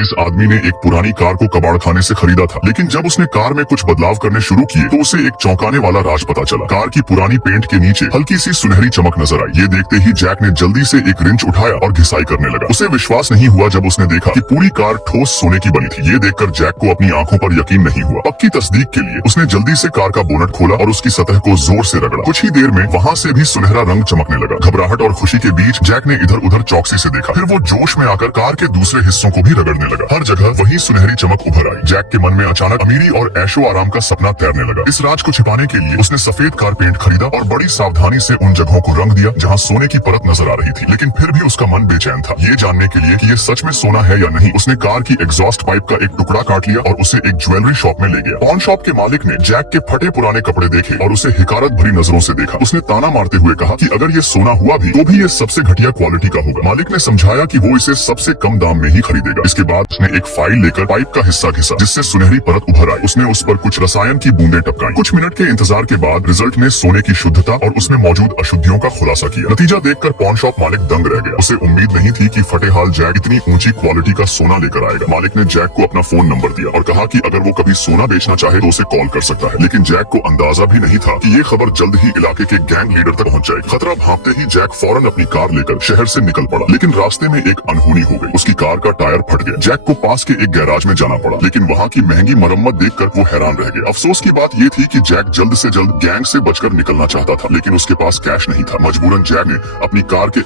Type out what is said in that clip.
इस आदमी ने एक पुरानी कार को कबाड़ खाने से खरीदा था, लेकिन जब उसने कार में कुछ बदलाव करने शुरू किए तो उसे एक चौंकाने वाला राज पता चला। कार की पुरानी पेंट के नीचे हल्की सी सुनहरी चमक नजर आई। ये देखते ही जैक ने जल्दी से एक रिंच उठाया और घिसाई करने लगा। उसे विश्वास नहीं हुआ जब उसने देखा कि पूरी कार ठोस सोने की बनी थी। ये देखकर जैक को अपनी आंखों पर यकीन नहीं हुआ। पक्की तस्दीक के लिए उसने जल्दी से कार का बोनट खोला और उसकी सतह को जोर से रगड़ा। कुछ ही देर में वहाँ से भी सुनहरा रंग चमकने लगा। घबराहट और खुशी के बीच जैक ने इधर उधर चौकसी से देखा। फिर वो जोश में आकर कार के दूसरे हिस्सों को भी रगड़ने लगा। हर जगह वही सुनहरी चमक उभर आई। जैक के मन में अचानक अमीरी और ऐशो आराम का सपना तैरने लगा। इस राज को छिपाने के लिए उसने सफेद कार पेंट खरीदा और बड़ी सावधानी से उन जगहों को रंग दिया जहाँ सोने की परत नजर आ रही थी। लेकिन फिर भी उसका मन बेचैन था, ये जानने के लिए कि ये सच में सोना है या नहीं। उसने कार की एग्जॉस्ट पाइप का एक टुकड़ा काट लिया और उसे एक ज्वेलरी शॉप में ले गया। पॉन शॉप के मालिक ने जैक के फटे पुराने कपड़े देखे और उसे हिकारत भरी नजरों से देखा। उसने ताना मारते हुए कहा कि अगर ये सोना हुआ भी तो भी ये सबसे घटिया क्वालिटी का होगा। मालिक ने समझाया कि वो इसे सबसे कम दाम में ही खरीदेगा। इसके बाद उसने एक फाइल लेकर पाइप का हिस्सा घिसा, जिससे सुनहरी परत उभर आई। उसने उस पर कुछ रसायन की बूंदें टपकाई। कुछ मिनट के इंतजार के बाद रिजल्ट ने सोने की शुद्धता और उसमें मौजूद अशुद्धियों का खुलासा किया। नतीजा देखकर पॉन शॉप मालिक दंग रह गया। उसे उम्मीद नहीं थी कि फटेहाल जैक इतनी ऊंची क्वालिटी का सोना लेकर आएगा। मालिक ने जैक को अपना फोन नंबर दिया और कहा कि अगर वो कभी सोना बेचना चाहे तो उसे कॉल कर सकता है। लेकिन जैक को अंदाजा भी नहीं था कि ये खबर जल्द ही इलाके के गैंग लीडर तक पहुंच जाएगी। खतरा भांपते ही जैक फौरन अपनी कार लेकर शहर से निकल पड़ा। लेकिन रास्ते में एक अनहोनी हो गई। उसकी कार का टायर फट गया। जैक को पास के एक गैराज में जाना पड़ा, लेकिन वहाँ की महंगी मरम्मत देखकर वो हैरान रह गया। अफसोस की बात ये थी कि जैक जल्द से जल्द गैंग से बचकर निकलना चाहता था, लेकिन उसके पास कैश नहीं था। मजबूरन जैक ने अपनी कार के